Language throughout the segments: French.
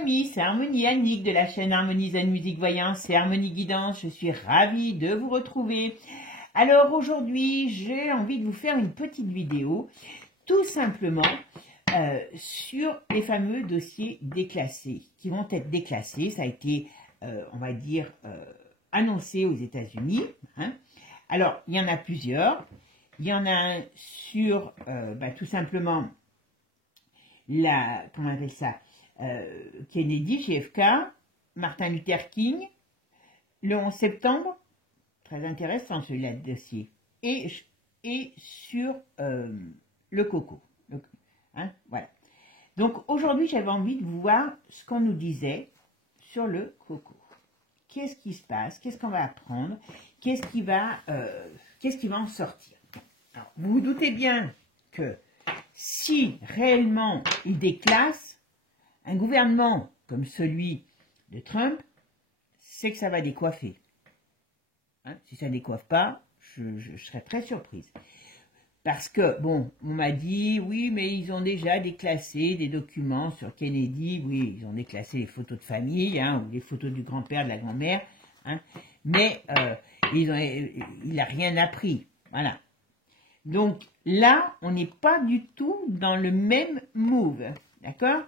amis, c'est Harmonie Annick de la chaîne Harmonie Zen Musique Voyance et Harmonie Guidance. Je suis ravie de vous retrouver. Alors aujourd'hui, j'ai envie de vous faire une petite vidéo, tout simplement sur les fameux dossiers déclassés, qui vont être déclassés. Ça a été, on va dire, annoncé aux États-Unis. Hein. Alors, il y en a plusieurs. Il y en a un sur, tout simplement, comment on appelle ça, Kennedy, JFK, Martin Luther King, le 11 septembre, très intéressant celui-là de dossier, et sur le coco. Voilà. Donc aujourd'hui, j'avais envie de voir ce qu'on nous disait sur le coco. Qu'est-ce qui se passe? Qu'est-ce qu'on va apprendre? Qu'est-ce qui va en sortir? Alors, vous vous doutez bien que si réellement il déclasse, un gouvernement comme celui de Trump, c'est que ça va décoiffer. Hein, si ça ne décoiffe pas, je serais très surprise. Parce que, bon, on m'a dit, oui, mais ils ont déjà déclassé des documents sur Kennedy. Oui, ils ont déclassé les photos de famille, hein, ou les photos du grand-père, de la grand-mère. Hein, mais il n'a rien appris. Voilà. Donc là, on n'est pas du tout dans le même move. D'accord?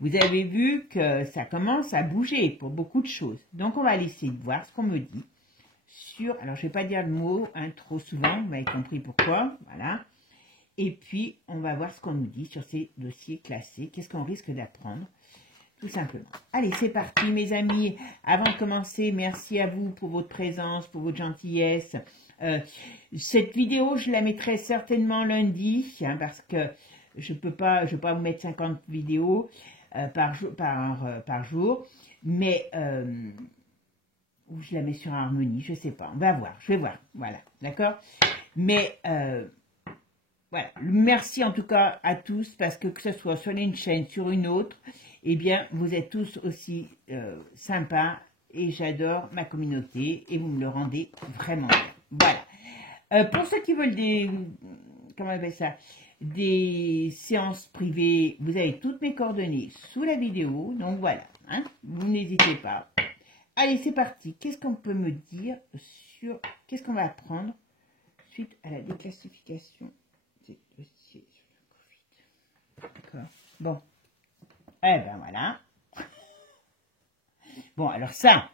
Vous avez vu que ça commence à bouger pour beaucoup de choses. Donc, on va essayer de voir ce qu'on me dit sur... Alors, je ne vais pas dire le mot trop souvent, vous m'avez compris pourquoi. Voilà. Et puis, on va voir ce qu'on nous dit sur ces dossiers classés. Qu'est-ce qu'on risque d'apprendre? Tout simplement. Allez, c'est parti, mes amis. Avant de commencer, merci à vous pour votre présence, pour votre gentillesse. Cette vidéo, je la mettrai certainement lundi, hein, parce que je peux pas vous mettre 50 vidéos par jour, mais ou je la mets sur Harmonie, je sais pas, on va voir, je vais voir, voilà, d'accord. Mais voilà, merci en tout cas à tous, parce que ce soit sur une chaîne, sur une autre, eh bien, vous êtes tous aussi sympas, et j'adore ma communauté, et vous me le rendez vraiment bien. Voilà. Pour ceux qui veulent comment on appelle ça, des séances privées, vous avez toutes mes coordonnées sous la vidéo, donc voilà, hein, vous n'hésitez pas. Allez, c'est parti. Qu'est-ce qu'on peut me dire sur, qu'est-ce qu'on va apprendre suite à la déclassification des dossiers sur le Covid? D'accord. Bon. Eh ben voilà. Bon, alors ça,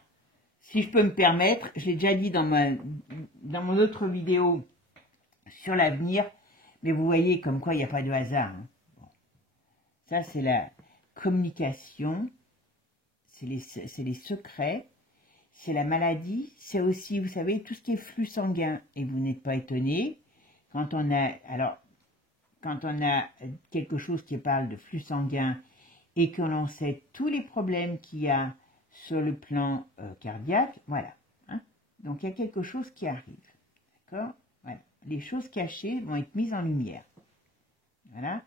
si je peux me permettre, je l'ai déjà dit dans mon autre vidéo sur l'avenir, mais vous voyez comme quoi il n'y a pas de hasard. Hein. Bon. Ça, c'est la communication, c'est les secrets, c'est la maladie, c'est aussi, vous savez, tout ce qui est flux sanguin. Et vous n'êtes pas étonné, quand on a quelque chose qui parle de flux sanguin et que l'on sait tous les problèmes qu'il y a sur le plan cardiaque, voilà. Hein. Donc, il y a quelque chose qui arrive. D'accord? Voilà. Les choses cachées vont être mises en lumière. Voilà.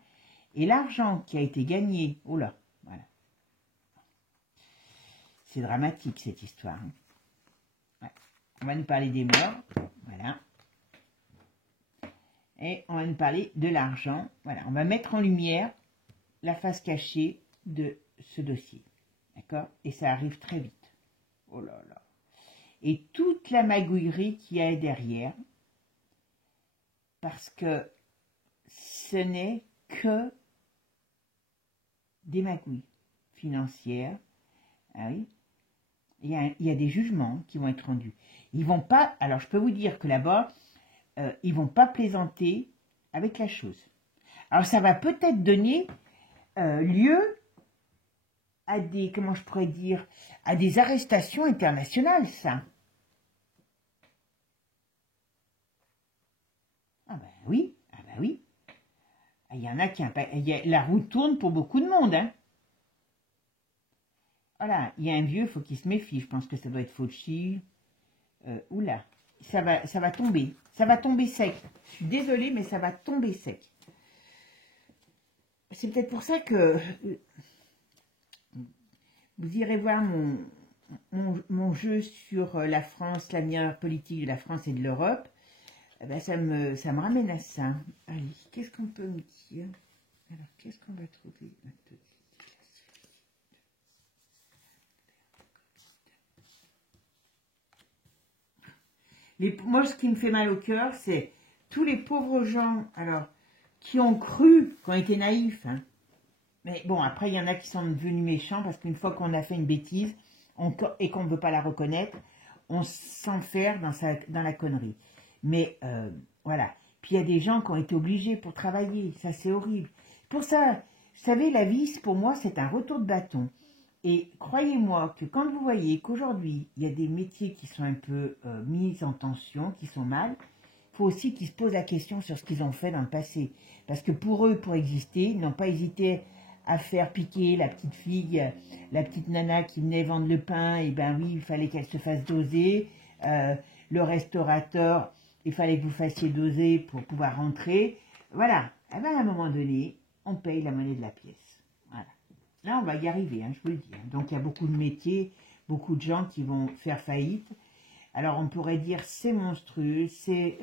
Et l'argent qui a été gagné, oh là, voilà. C'est dramatique cette histoire. Hein. Ouais. On va nous parler des morts, voilà. Et on va nous parler de l'argent. Voilà. On va mettre en lumière la face cachée de ce dossier. D'accord? Et ça arrive très vite. Oh là là. Et toute la magouillerie qu'il y a derrière, parce que ce n'est que des magouilles financières. Ah oui. Il y a des jugements qui vont être rendus. Ils vont pas, alors je peux vous dire que là-bas, ils vont pas plaisanter avec la chose. Alors ça va peut-être donner lieu à des, comment je pourrais dire, à des arrestations internationales, ça. Ah ben oui, ah ben oui. Il y en a qui, la roue tourne pour beaucoup de monde, hein. Voilà, il y a un vieux, il faut qu'il se méfie. Je pense que ça doit être Fauci. Oula, ça va tomber. Ça va tomber sec. Je suis désolée, mais ça va tomber sec. C'est peut-être pour ça que vous irez voir mon jeu sur la France, la meilleure politique de la France et de l'Europe. Eh ben, ça me ramène à ça. Allez, qu'est-ce qu'on peut me dire? Alors, qu'est-ce qu'on va trouver? Moi, ce qui me fait mal au cœur, c'est tous les pauvres gens, alors, qui ont cru, qui ont été naïfs, hein. Mais bon, après, il y en a qui sont devenus méchants parce qu'une fois qu'on a fait une bêtise et qu'on ne veut pas la reconnaître, on s'enferme dans la connerie. Mais voilà. Puis il y a des gens qui ont été obligés pour travailler. Ça, c'est horrible. Pour ça, vous savez, la vie, pour moi, c'est un retour de bâton. Et croyez-moi que quand vous voyez qu'aujourd'hui, il y a des métiers qui sont un peu mis en tension, qui sont mal, il faut aussi qu'ils se posent la question sur ce qu'ils ont fait dans le passé. Parce que pour eux, pour exister, ils n'ont pas hésité à faire piquer la petite fille, la petite nana qui venait vendre le pain, et ben oui, il fallait qu'elle se fasse doser. Le restaurateur, il fallait que vous fassiez doser pour pouvoir rentrer. Voilà. Et ben à un moment donné, on paye la monnaie de la pièce. Voilà. Là, on va y arriver, hein, je vous le dis. Donc, il y a beaucoup de métiers, beaucoup de gens qui vont faire faillite. Alors, on pourrait dire, c'est monstrueux, c'est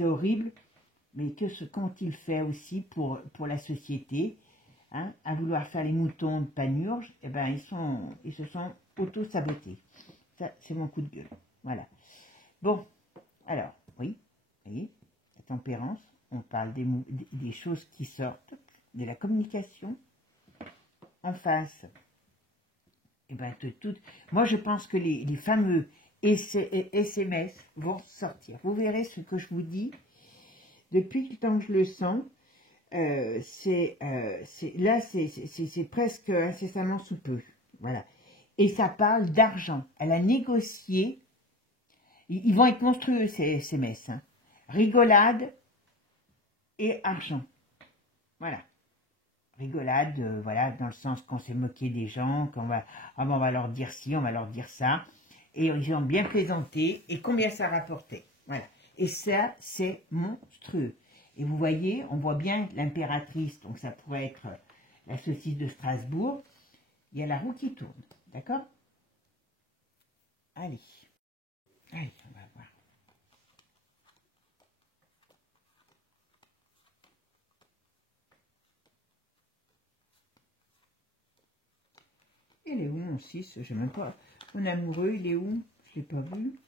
horrible, mais qu'ont-ils fait aussi pour la société, hein, à vouloir faire les moutons de Panurge, eh ben, ils se sont auto-sabotés. Ça, c'est mon coup de gueule. Voilà. Bon, alors, oui, vous voyez, la tempérance, on parle des choses qui sortent, de la communication. En face, et ben, moi je pense que les fameux SMS vont sortir. Vous verrez ce que je vous dis. Depuis le temps que je le sens, c'est presque incessamment sous peu. Voilà. Et ça parle d'argent. Elle a négocié. Ils vont être monstrueux, ces SMS. Hein. Rigolade et argent. Voilà. Rigolade, voilà, dans le sens qu'on s'est moqué des gens, on va leur dire ci, on va leur dire ça. Et ils ont bien plaisanté. Et combien ça rapportait. Voilà. Et ça, c'est monstrueux. Et vous voyez, on voit bien l'impératrice, donc ça pourrait être la saucisse de Strasbourg. Il y a la roue qui tourne, d'accord? Allez, on va voir. Il est où mon 6? Je sais même pas. Mon amoureux, il est où? Je l'ai pas vu.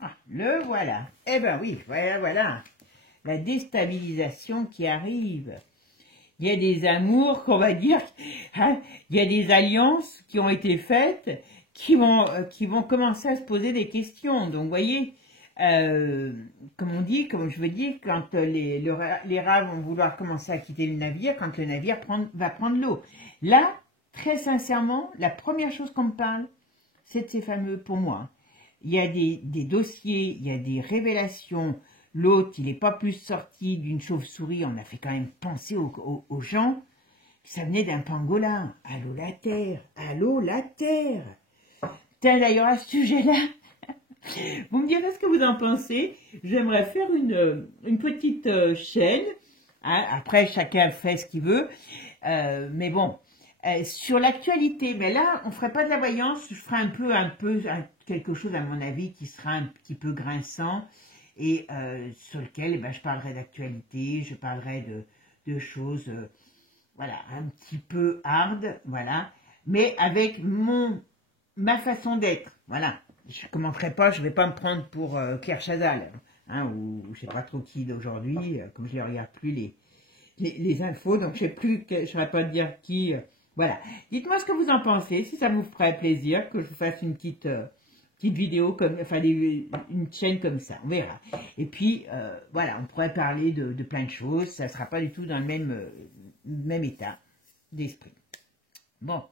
Ah, le voilà. Eh ben oui, voilà. La déstabilisation qui arrive. Il y a des amours, qu'on va dire, hein, il y a des alliances qui ont été faites, qui vont commencer à se poser des questions. Donc, vous voyez, comme je veux dire, quand les rats vont vouloir commencer à quitter le navire, quand le navire va prendre l'eau. Là, très sincèrement, la première chose qu'on me parle, c'est de ces fameux, pour moi, il y a des dossiers, il y a des révélations. L'autre, il n'est pas plus sorti d'une chauve-souris. On a fait quand même penser aux gens que ça venait d'un pangolin. Allô la Terre, allô la Terre. Tiens, d'ailleurs, à ce sujet-là, vous me direz ce que vous en pensez. J'aimerais faire une petite chaîne. Hein, après, chacun fait ce qu'il veut. Mais bon, sur l'actualité. Mais là, on ne ferait pas de la voyance. Je ferai un peu quelque chose, à mon avis, qui sera un petit peu grinçant. Et sur lequel eh ben, je parlerai d'actualité, je parlerai de choses, voilà, un petit peu hard, voilà, mais avec ma façon d'être, voilà. Je ne commenterai pas, je ne vais pas me prendre pour Claire Chazal, hein, ou je ne sais pas trop qui d'aujourd'hui, comme je ne regarde plus les infos, donc je ne saurais pas dire qui, voilà. Dites-moi ce que vous en pensez, si ça vous ferait plaisir que je vous fasse une petite vidéo, une chaîne comme ça, on verra. Et puis, voilà, on pourrait parler de plein de choses, ça ne sera pas du tout dans le même état d'esprit. Bon,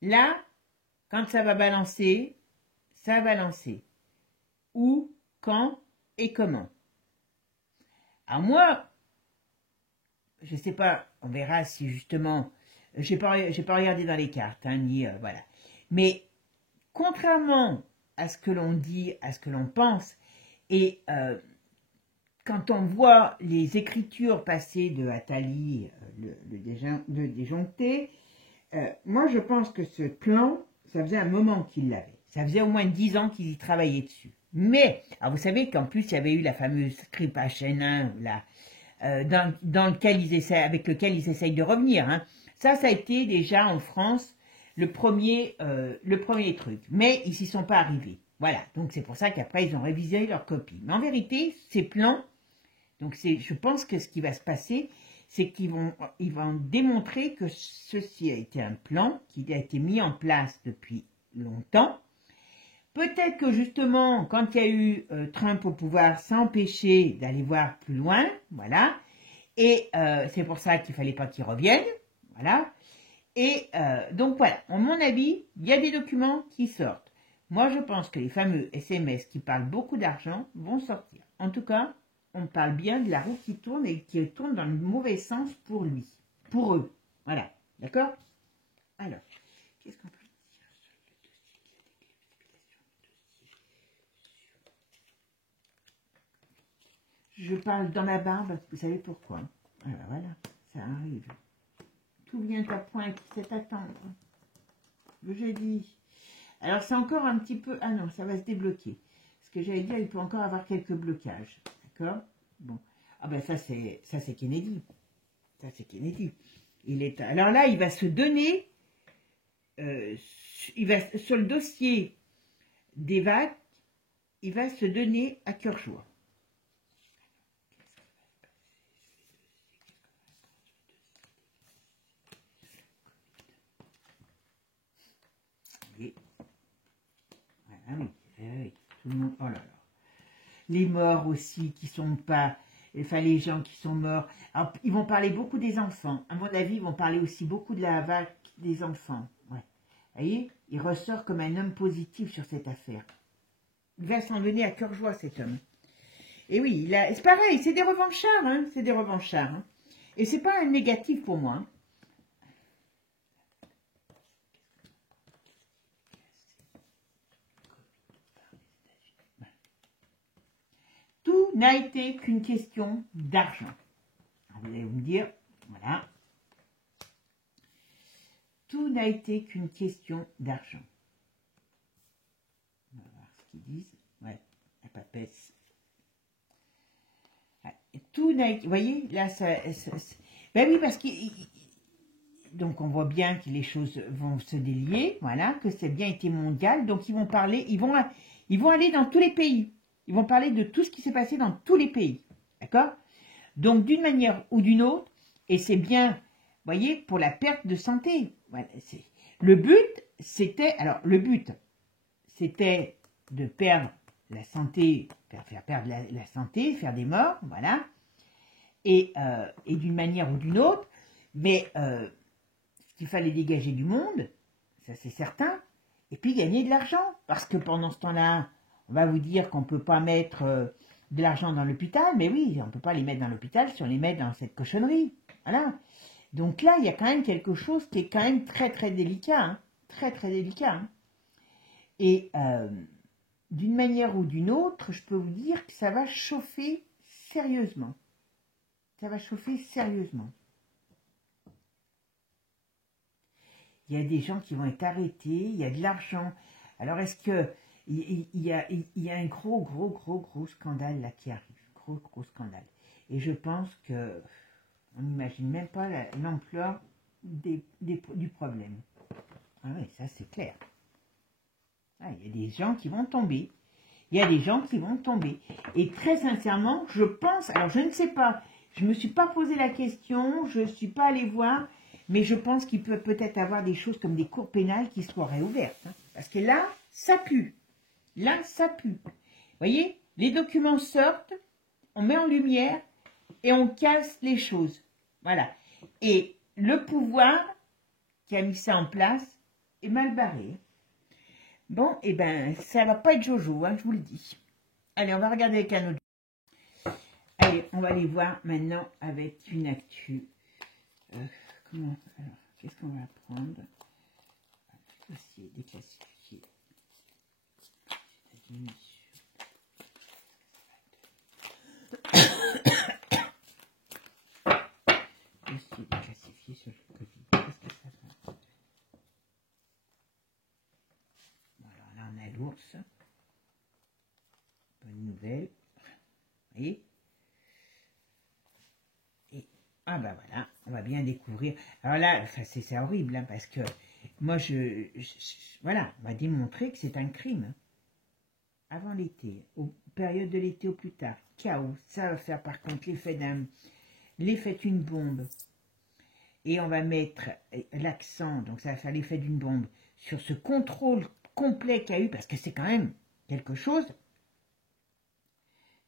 là, quand ça va balancer, ça va balancer. Où, quand et comment. Alors moi, je ne sais pas, on verra si justement, j'ai pas regardé dans les cartes, hein, ni, voilà. Mais, contrairement à ce que l'on dit, à ce que l'on pense, et quand on voit les écritures passer de Attali, le déjoncté, moi je pense que ce plan, ça faisait un moment qu'il l'avait. Ça faisait au moins 10 ans qu'ils y travaillaient dessus. Mais, alors vous savez qu'en plus il y avait eu la fameuse script H1, avec lequel ils essayent de revenir. Hein. Ça a été déjà en France le premier truc. Mais ils s'y sont pas arrivés. Voilà, donc c'est pour ça qu'après, ils ont révisé leur copie. Mais en vérité, ces plans, donc je pense que ce qui va se passer, c'est qu'ils vont démontrer que ceci a été un plan qui a été mis en place depuis longtemps. Peut-être que justement, quand il y a eu Trump au pouvoir, ça a empêché d'aller voir plus loin, voilà. Et c'est pour ça qu'il fallait pas qu'il revienne, voilà. Et donc voilà, à mon avis, il y a des documents qui sortent. Moi, je pense que les fameux SMS qui parlent beaucoup d'argent vont sortir. En tout cas, on parle bien de la roue qui tourne et qui tourne dans le mauvais sens pour lui, pour eux. Voilà, d'accord? Alors, qu'est-ce qu'on peut dire sur le dossier? Je parle dans la barbe, vous savez pourquoi? Alors voilà, ça arrive. Tout vient à point qui sait attendre. Le jeudi. Alors c'est encore un petit peu... Ah non, ça va se débloquer. Ce que j'allais dire, il peut encore avoir quelques blocages. D'accord? Bon. Ah ben ça c'est Kennedy. Ça c'est Kennedy. Alors là, il va se donner... sur le dossier des vagues, il va se donner à cœur joie. Ah oui, oui, tout le monde, oh là là. Les morts aussi qui sont pas, enfin les gens qui sont morts. Alors, ils vont parler beaucoup des enfants. À mon avis, ils vont parler aussi beaucoup de la vague des enfants. Ouais. Vous voyez, il ressort comme un homme positif sur cette affaire. Il va s'en donner à cœur joie, cet homme. Et oui, c'est pareil, c'est des revanchards, hein, c'est des revanchards. Hein. Et c'est pas un négatif pour moi. Hein. Tout n'a été qu'une question d'argent. Vous allez me dire, voilà. Tout n'a été qu'une question d'argent. On va voir ce qu'ils disent. Ouais, la papesse. Tout n'a été... Vous voyez, là, ben oui, parce que... Donc, on voit bien que les choses vont se délier, voilà, que c'est bien été mondial. Donc, ils vont parler, ils vont aller dans tous les pays. Ils vont parler de tout ce qui s'est passé dans tous les pays. D'accord? Donc, d'une manière ou d'une autre, et c'est bien, vous voyez, pour la perte de santé. Voilà, le but, c'était... Alors, le but, c'était de perdre la santé, faire perdre la santé, faire des morts, voilà. Et d'une manière ou d'une autre, mais il fallait dégager du monde, ça c'est certain, et puis gagner de l'argent. Parce que pendant ce temps-là, on va vous dire qu'on ne peut pas mettre de l'argent dans l'hôpital, mais oui, on ne peut pas les mettre dans l'hôpital si on les met dans cette cochonnerie. Voilà. Donc là, il y a quand même quelque chose qui est quand même très très délicat. Hein, très très délicat. Hein. Et d'une manière ou d'une autre, je peux vous dire que ça va chauffer sérieusement. Ça va chauffer sérieusement. Il y a des gens qui vont être arrêtés, il y a de l'argent. Alors, est-ce que il y a un gros scandale là qui arrive. Gros scandale. Et je pense que on n'imagine même pas l'ampleur du problème. Ah oui, ça c'est clair. Ah, il y a des gens qui vont tomber. Il y a des gens qui vont tomber. Et très sincèrement, je pense, alors je ne sais pas, je ne me suis pas posé la question, je ne suis pas allée voir, mais je pense qu'il peut peut-être avoir des choses comme des cours pénales qui soient réouvertes. Hein, parce que là, ça pue. Là, ça pue. Vous voyez, les documents sortent, on met en lumière et on casse les choses. Voilà. Et le pouvoir qui a mis ça en place est mal barré. Bon, eh ben, ça va pas être Jojo, hein, je vous le dis. Allez, on va regarder avec un autre. Allez, on va aller voir maintenant avec une actu. Alors, qu'est-ce qu'on va prendre? Dossier déclassifié. Dossier déclassifié sur le Covid. Qu'est-ce que ça va? Voilà, là on a l'ours. Bonne nouvelle. Vous voyez? Et, ah ben voilà, on va bien découvrir. Alors là, enfin, c'est horrible, hein, parce que moi, voilà, on va démontrer que c'est un crime. Avant l'été, période de l'été au plus tard, chaos, ça va faire par contre l'effet d'une bombe. Et on va mettre l'accent, donc ça va faire l'effet d'une bombe, sur ce contrôle complet qu'il y a eu, parce que c'est quand même quelque chose,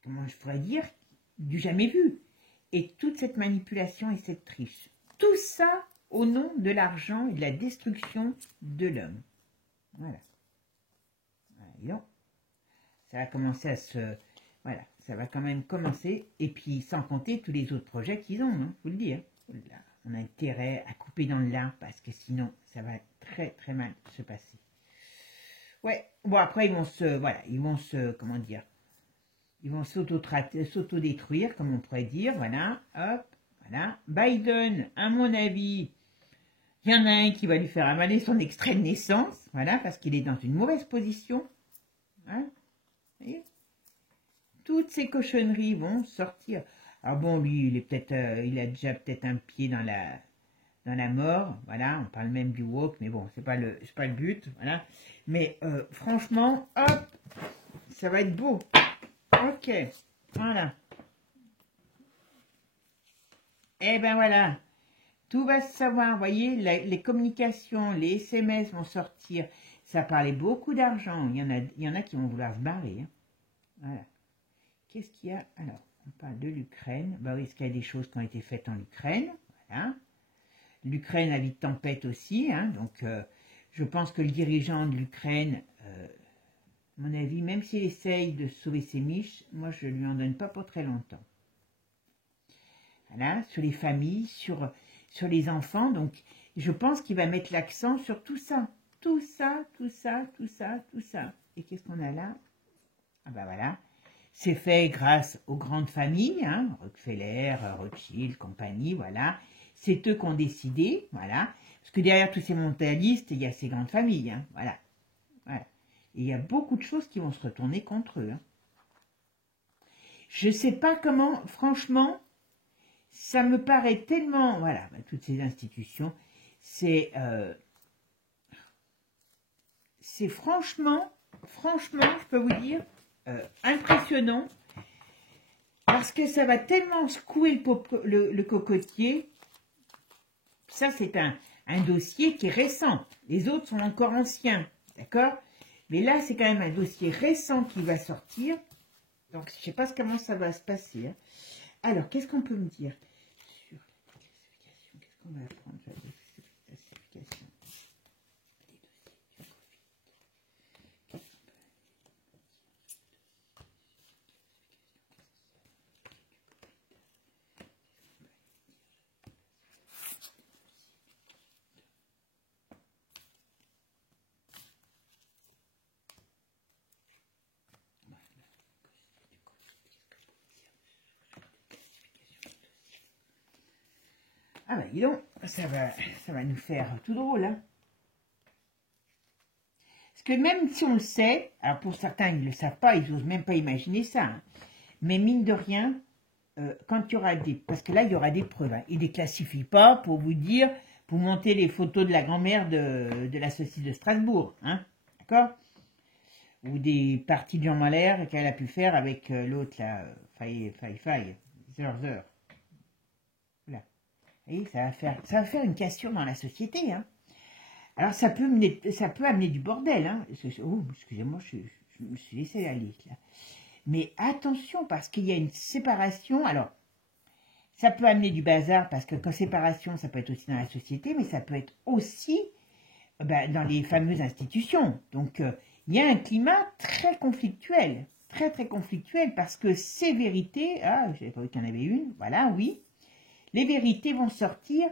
comment je pourrais dire, du jamais vu. Et toute cette manipulation et cette triche. Tout ça au nom de l'argent et de la destruction de l'homme. Voilà. Voilà. Ça va commencer à se... Voilà, ça va quand même commencer. Et puis, sans compter tous les autres projets qu'ils ont, hein, je vous le dis. Hein. Là, on a intérêt à couper dans le lard parce que sinon, ça va très, très mal se passer. Ouais, bon, après, ils vont se, comment dire, ils vont s'autodétruire, comme on pourrait dire, voilà, hop, voilà. Biden, à mon avis, il y en a un qui va lui faire avaler son extrait de naissance, voilà, parce qu'il est dans une mauvaise position, hein. Et toutes ces cochonneries vont sortir. Alors bon, lui, il a déjà peut-être un pied dans la mort, voilà, on parle même du woke, mais bon, c'est pas le but, voilà. Mais franchement, hop, ça va être beau. Ok, voilà. Et ben voilà, tout va se savoir, vous voyez, les communications, les SMS vont sortir. Ça parlait beaucoup d'argent, il y en a qui vont vouloir se barrer, hein. Voilà. Qu'est-ce qu'il y a? Alors, on parle de l'Ukraine. Bah oui, est-ce qu'il y a des choses qui ont été faites en Ukraine? Voilà. L'Ukraine a des tempêtes aussi, hein, donc je pense que le dirigeant de l'Ukraine, à mon avis, même s'il essaye de sauver ses miches, moi je ne lui en donne pas pour très longtemps. Voilà, sur les familles, sur les enfants, donc je pense qu'il va mettre l'accent sur tout ça. Tout ça, tout ça, tout ça, tout ça. Et qu'est-ce qu'on a là? Ah ben voilà. C'est fait grâce aux grandes familles, hein, Rockefeller, Rothschild, compagnie, voilà. C'est eux qui ont décidé, voilà. Parce que derrière tous ces mondialistes, il y a ces grandes familles, hein, voilà. Voilà. Et il y a beaucoup de choses qui vont se retourner contre eux. Hein. Je ne sais pas comment, franchement, ça me paraît tellement, voilà, toutes ces institutions, c'est franchement, je peux vous dire, impressionnant, parce que ça va tellement secouer le cocotier. Ça, c'est un dossier qui est récent. Les autres sont encore anciens, d'accord? Mais là, c'est quand même un dossier récent qui va sortir. Donc, je ne sais pas comment ça va se passer. Hein. Alors, qu'est-ce qu'on peut me dire sur la classification? Qu'est-ce qu'on va apprendre sur la classification? Ah ben, dis donc, ça va nous faire tout drôle, hein. Parce que même si on le sait, alors pour certains, ils ne le savent pas, ils n'osent même pas imaginer ça, hein, mais mine de rien, quand il y aura parce que là, il y aura des preuves, hein, ils ne les classifient pas pour vous dire, pour monter les photos de la grand-mère de la saucisse de Strasbourg, hein, d'accord? Ou des parties de Jean Mahler qu'elle a pu faire avec l'autre, là, Zeur. Vous voyez, ça va faire une cassure dans la société. Hein. Alors, ça peut amener du bordel. Hein. Oh, excusez-moi, je me suis laissé aller. Là. Mais attention, parce qu'il y a une séparation. Alors, ça peut amener du bazar, parce que quand séparation, ça peut être aussi dans la société, mais ça peut être aussi dans les fameuses institutions. Donc, il y a un climat très conflictuel. Très, très conflictuel, parce que ces vérités... Ah, je n'avais pas vu qu'il y en avait une. Voilà, oui. Les vérités vont sortir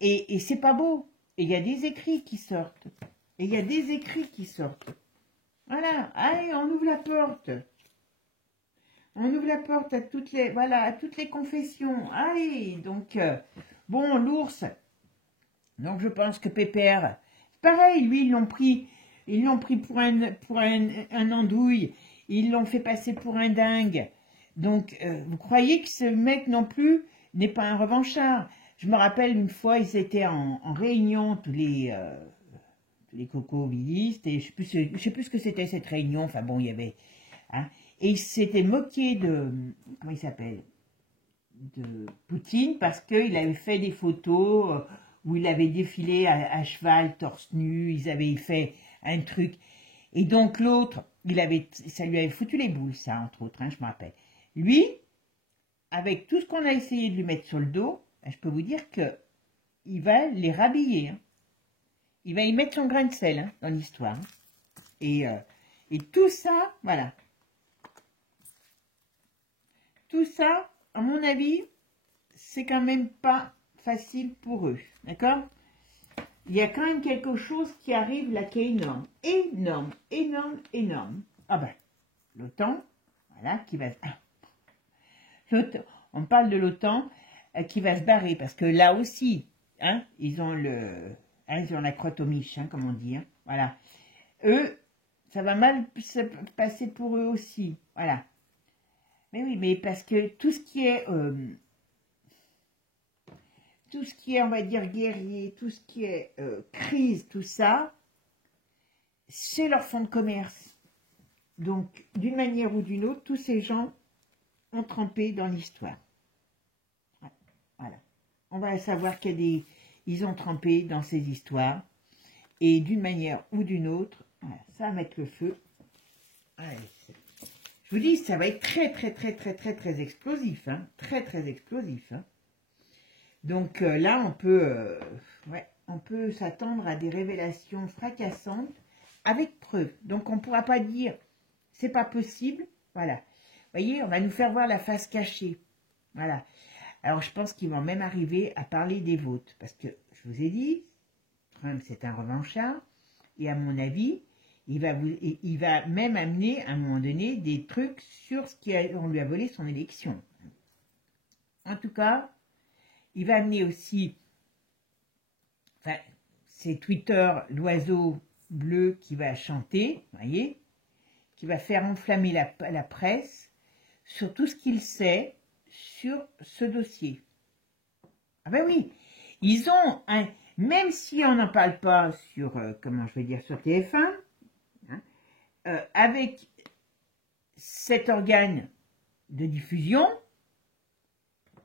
et c'est pas beau. Et il y a des écrits qui sortent. Voilà. Allez, on ouvre la porte. On ouvre la porte à toutes les confessions. Allez, donc, bon, l'ours. Donc, je pense que Pépère, pareil, lui, ils l'ont pris pour un andouille. Ils l'ont fait passer pour un dingue. Donc, vous croyez que ce mec non plus n'est pas un revanchard? Je me rappelle une fois, ils étaient en réunion, tous les les coco-villistes, et je sais plus ce que c'était cette réunion, enfin bon, il y avait... Hein, et il s'était moqué de... Comment il s'appelle? De Poutine, parce qu'il avait fait des photos où il avait défilé à cheval, torse nu, ils avaient fait un truc. Et donc l'autre, ça lui avait foutu les boules, ça, entre autres, hein, je me rappelle. Lui, avec tout ce qu'on a essayé de lui mettre sur le dos, je peux vous dire que il va les rhabiller. Hein. Il va y mettre son grain de sel hein, dans l'histoire. Hein. Et tout ça, voilà. Tout ça, à mon avis, c'est quand même pas facile pour eux. D'accord? Il y a quand même quelque chose qui arrive là qui est énorme. Énorme, énorme, énorme. Ah ben, l'OTAN, voilà, qui va... On parle de l'OTAN qui va se barrer, parce que là aussi, hein, ils ont la crotte au miche, hein, comme on dit. Hein, voilà. Eux, ça va mal se passer pour eux aussi. Voilà. Mais oui, mais parce que tout ce qui est, on va dire, guerrier, tout ce qui est crise, tout ça, c'est leur fonds de commerce. Donc, d'une manière ou d'une autre, tous ces gens ont trempé dans l'histoire. Voilà. On va savoir ils ont trempé dans ces histoires. Et d'une manière ou d'une autre, voilà, ça va mettre le feu. Allez, je vous dis, ça va être très, très, très, très, très, très explosif. Hein, très, très explosif. Hein. Donc là, on peut s'attendre à des révélations fracassantes avec preuve. Donc on ne pourra pas dire, c'est pas possible. Voilà. Vous voyez, on va nous faire voir la face cachée. Voilà. Alors, je pense qu'ils vont même arriver à parler des vôtres. Parce que, je vous ai dit, Trump, c'est un revanchard. Et à mon avis, il va même amener, à un moment donné, des trucs sur on lui a volé son élection. En tout cas, il va amener aussi... Enfin, c'est Twitter, l'oiseau bleu qui va chanter, vous voyez, qui va faire enflammer la presse sur tout ce qu'il sait sur ce dossier. Ah ben oui, ils ont même si on n'en parle pas sur, sur TF1, hein, avec cet organe de diffusion,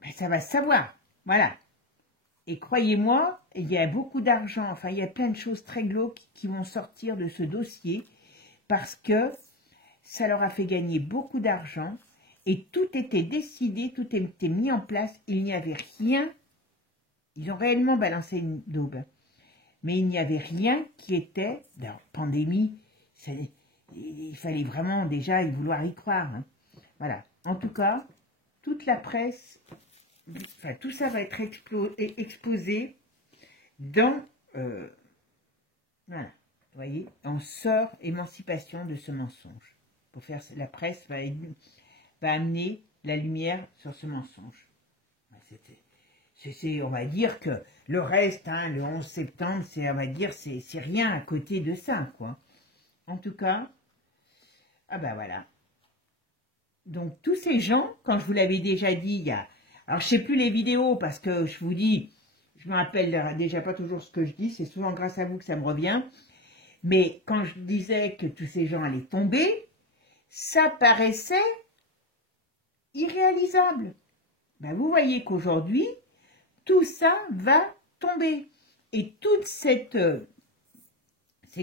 ben ça va se savoir, voilà. Et croyez-moi, il y a beaucoup d'argent, enfin il y a plein de choses très glauques qui vont sortir de ce dossier, parce que ça leur a fait gagner beaucoup d'argent, et tout était décidé, tout était mis en place, il n'y avait rien, ils ont réellement balancé une daube, mais il n'y avait rien qui était, dans pandémie, il fallait vraiment déjà y vouloir y croire. Hein. Voilà, en tout cas, toute la presse, enfin tout ça va être exposé dans, voilà, vous voyez, on sort émancipation de ce mensonge. Pour faire, la presse va amener la lumière sur ce mensonge. On va dire que le reste, hein, le 11 septembre, on va dire, c'est rien à côté de ça, quoi. En tout cas, ah ben voilà. Donc, tous ces gens, quand je vous l'avais déjà dit, alors je sais plus les vidéos, parce que je vous dis, je me rappelle déjà pas toujours ce que je dis, c'est souvent grâce à vous que ça me revient, mais quand je disais que tous ces gens allaient tomber, ça paraissait irréalisable. Ben, vous voyez qu'aujourd'hui, tout ça va tomber. Et toute cette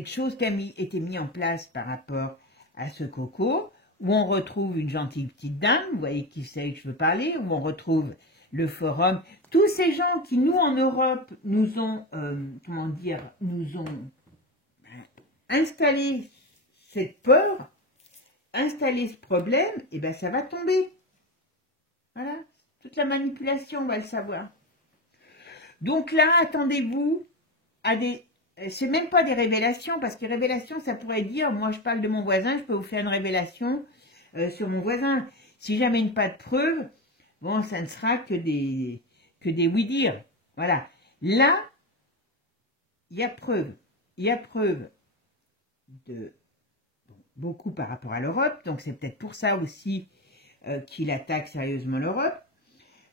chose qui a été mise en place par rapport à ce coco, où on retrouve une gentille petite dame, vous voyez qui c'est que je veux parler, où on retrouve le forum, tous ces gens qui, nous, en Europe, nous ont, installé cette peur, installé ce problème, et ben ça va tomber. Voilà, toute la manipulation, on va le savoir. Donc là, attendez-vous à des... C'est même pas des révélations, parce que révélations, ça pourrait dire, moi je parle de mon voisin, je peux vous faire une révélation sur mon voisin. Si jamais pas de preuves, bon, ça ne sera que des oui-dire. Voilà. Là, il y a preuve. Il y a preuve de beaucoup par rapport à l'Europe, donc c'est peut-être pour ça aussi qu'il attaque sérieusement l'Europe.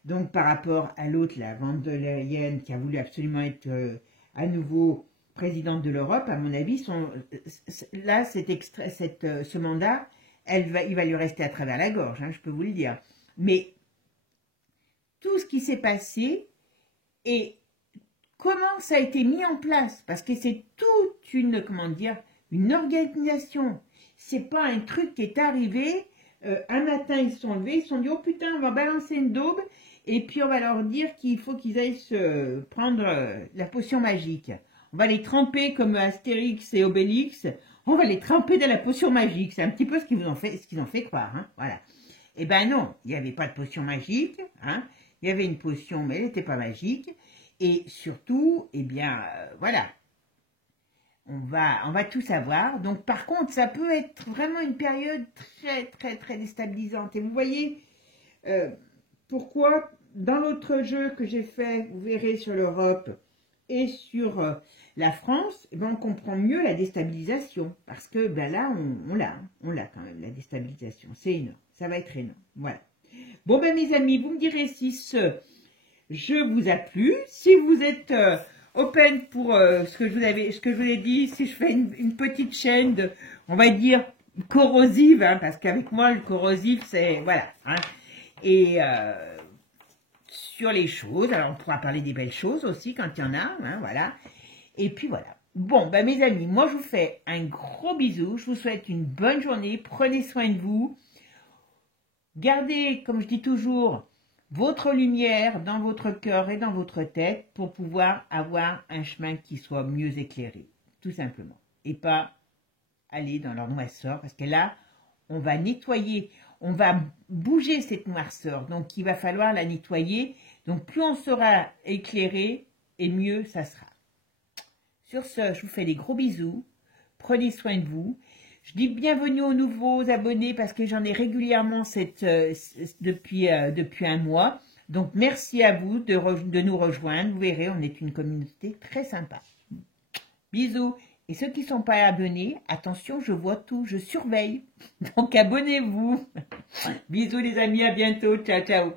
Donc par rapport à l'autre, la von der Leyen, qui a voulu absolument être à nouveau présidente de l'Europe, à mon avis, là, ce mandat, il va lui rester à travers la gorge, hein, je peux vous le dire. Mais tout ce qui s'est passé et comment ça a été mis en place, parce que c'est toute une, comment dire, une organisation. C'est pas un truc qui est arrivé, un matin ils se sont levés, ils se sont dit, oh putain, on va balancer une daube, et puis on va leur dire qu'il faut qu'ils aillent se prendre la potion magique. On va les tremper comme Astérix et Obélix, on va les tremper dans la potion magique. C'est un petit peu ce qu'ils ont fait croire, hein, voilà. Eh ben non, il n'y avait pas de potion magique, hein. Il y avait une potion, mais elle n'était pas magique. Et surtout, eh bien, voilà, on va tout savoir. Donc, par contre, ça peut être vraiment une période très, très, très déstabilisante. Et vous voyez, pourquoi, dans l'autre jeu que j'ai fait, vous verrez sur l'Europe et sur la France, eh ben, on comprend mieux la déstabilisation. Parce que ben là, on l'a quand même, la déstabilisation. C'est énorme, ça va être énorme. Voilà. Bon, ben mes amis, vous me direz si ce jeu vous a plu, si vous êtes open pour ce que je vous ai dit, si je fais une petite chaîne de, on va dire, corrosive, hein, parce qu'avec moi, le corrosif, c'est, voilà, hein, et sur les choses, alors on pourra parler des belles choses aussi, quand il y en a, hein, voilà, et puis voilà. Bon, ben mes amis, moi je vous fais un gros bisou, je vous souhaite une bonne journée, prenez soin de vous, gardez, comme je dis toujours, votre lumière dans votre cœur et dans votre tête pour pouvoir avoir un chemin qui soit mieux éclairé, tout simplement. Et pas aller dans leur noirceur, parce que là, on va nettoyer, on va bouger cette noirceur, donc il va falloir la nettoyer. Donc plus on sera éclairé, et mieux ça sera. Sur ce, je vous fais des gros bisous, prenez soin de vous. Je dis bienvenue aux nouveaux abonnés parce que j'en ai régulièrement depuis un mois. Donc, merci à vous de nous rejoindre. Vous verrez, on est une communauté très sympa. Bisous. Et ceux qui ne sont pas abonnés, attention, je vois tout, je surveille. Donc, abonnez-vous. Bisous les amis, à bientôt. Ciao, ciao.